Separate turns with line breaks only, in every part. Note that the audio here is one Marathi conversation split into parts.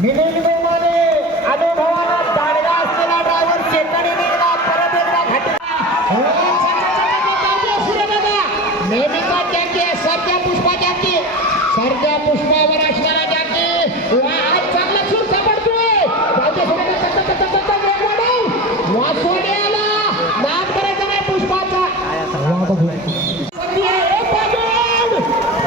मिलिंदमध्ये अनुभवानं परत पुष्पा पुष्पावर असणारा वा आज चांगला सूर सापडतोय. पावजे नाद करायचा नाही पुष्पाचा वा बघूया. संधी आहे, ए, पागल!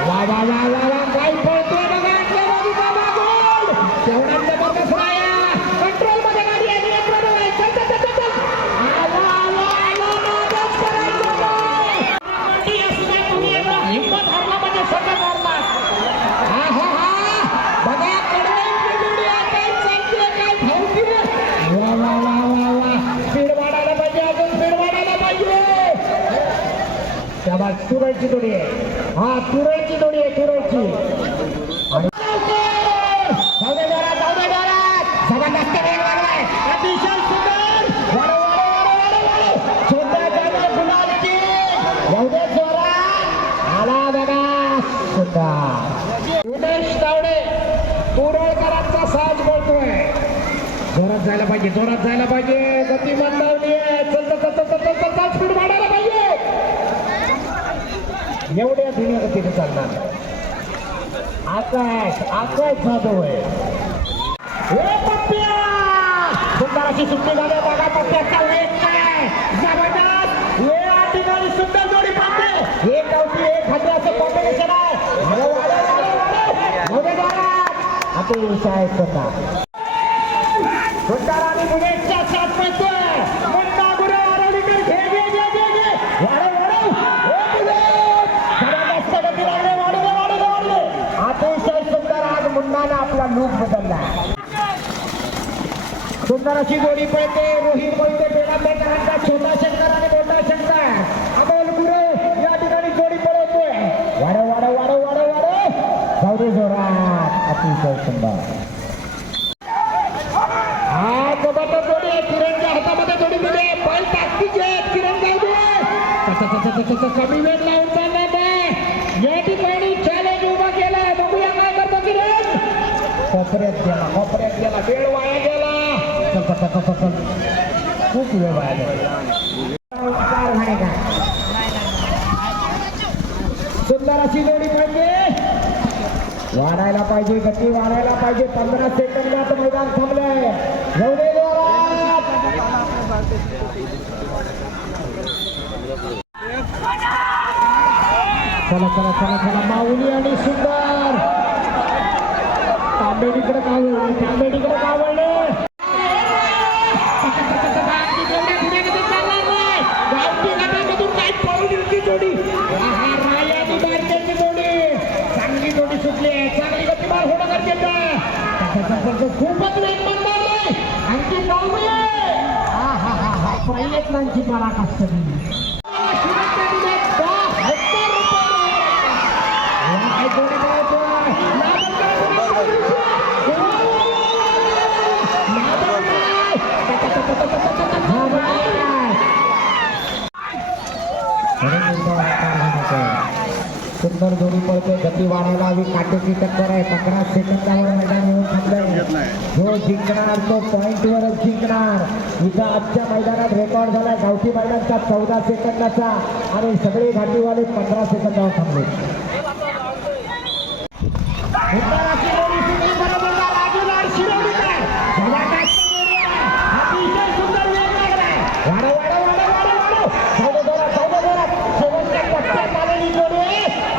वा वा वा वा वा काय पळतोय बघा आपल्या बाजूचा मागून. तेवढा जबरदस्त राया. कंट्रोलमध्ये गाडी आहे, नियंत्रणावर आहे. चल, चल, चल, चल, चल. आला, आला, आला, नादच करायचा नाही. मोठी असू दे, तुम्ही एकदा हिंमत हारला म्हणजे सगळं मारणार. हा, हा, हा. बघा, कडव्यांची जोडी आहे. काय चालतेय, काय धावती रे. वा, वा, वा, वा, वा. स्पीड वाढायला पाहिजे अजून स्पीड वाढायला पाहिजे शाबास तुरळची जोडी आहे हा तुरळची जोडी आहे तुरळची जोरात, आला बघा बोलतोय जायला पाहिजे जोरात जायला पाहिजे गती मंदावली आहे चल चल चल चल चल चल स्पीड एवढ्या धुण्या गतीने चालणार. आकाश आकाश जाधव आहे. सुंदराची अशी सुट्टी झाली बघा पप्प्याचा वेग काय जबरदस्त! हे ठिकाणी सुंदर जोडी पाहते. एक गावठी एक असं कॉम्बिनेशन आहे. अतिशय सुंदर आणि मुलेशच्या साथ पळतोय मुन्ना गुरु आरवलीकर घे घे घे घे घे वाढव वाढव हे मुलेश जबरदस्त गती लागले वाढू दे वाढू दे वाढू दे अतिशय सुंदर आज मुन्नाने आपला लूक बदलला. सुंदर अशी जोडी पळते रोहित मोहिते बेलांबेकरांचा छोटा शंकर आणि मोठा शंकर. अमोल गुरे या ठिकाणी जोडी पळवतोय. वाढव वाढव वाढव वाढव वाढव. जाऊ दे जोरात अतिशय सुंदर. हा जबरदस्त जोडी किरणच्या हातामध्ये जोडी दिली ताकदीचे किरण जाऊ दे तसं कमी वेळ लावून चालणार नाही या ठिकाणी चॅलेंज उभा केलाय बघूया काय करतो किरण कोपऱ्यात गेला कोपऱ्यात गेला वेळ वाया गेला. चल चल चल चल चल खूप वेळ वाया गेला. सुंदर अशी जोडी पाहिजे. वाढायला पाहिजे गती वाढायला पाहिजे. पंधरा सेकंदात मैदान थांबलंय. जाऊ दे चला चला चला चला. माऊली आणि सुंदर. तांबेडीकडे कावळ तांबेडीकडे कावळले गावठी गटामधून काय पळून येईल ती जोडी? राय आणि बारक्याची जोडी. चांगली जोडी सुटली. आहे चांगली गतिमान होणं गरजेचं आहे. खूपच आणखी नवमी हा हा हा हा. प्रयत्नांची पराकाष्ठ दिली. सुंदर जोडी पळते गती वाढायला हवी काटेची टक्कर आहे अकरा सेकंदावर मैदान येऊन थांबलंय जो हो, जिंकणार तो पॉईंटवरच जिंकणार. इथं आजच्या मैदानात रेकॉर्ड झालाय गावठी मैदानचा चौदा सेकंदाचा आणि सगळे घाटीवाले पंधरा सेकंदावर थांबले उत्तराची जोडी सुटली बरोबर राजूलाल शिरोडकर जबरदस्त जोडी आहे. अतिशय सुंदर वेग लागलाय वाढव वाढव वाढव वाढव वाढव चौदा जोरात चौदा जोरात शेवटच्या टप्प्यात आलेली जोडी आहे. अतिशय सता वा वा वा वा गब्बर बनते त्या जोडीला जातोय या ठिकाणी आपण बघतो कधी येत नाही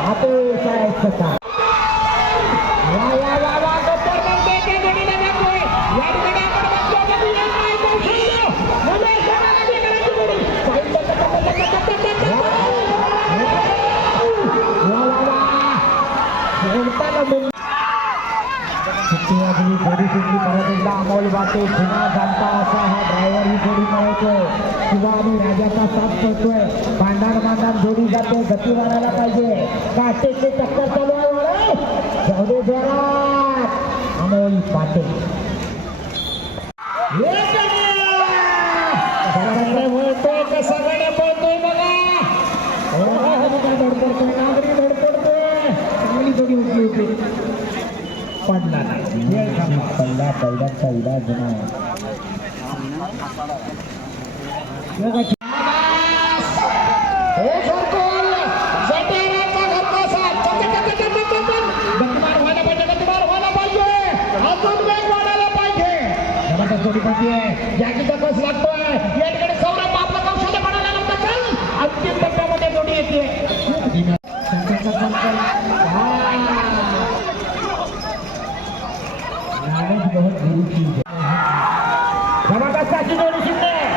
कौशल्य मुले सोडायला बेकरांची जोडी साईड टक टक टक टक टक टक टक. वा वा वा सोडताना मुंबई सुट्टी वाजली जोडी सुटली परत एकदा अमोल बाटे पुन्हा जाणता असा हा ड्रायव्हर ही जोडी मिळवतो राजा आणि राजाचा साथ करतोय भांडार भांडार जोडी जाते गती वाढायला पाहिजे. काटेचे टक्कर चालू आहे जाऊ दे जोरात. अमोल पाटे पळतोय बघा. धडपडतोय नागरी धडपडतोय. चांगली जोडी उठली होती. पडला नाही. पहिला इलाज नाही Terima kasih Junior Sunda.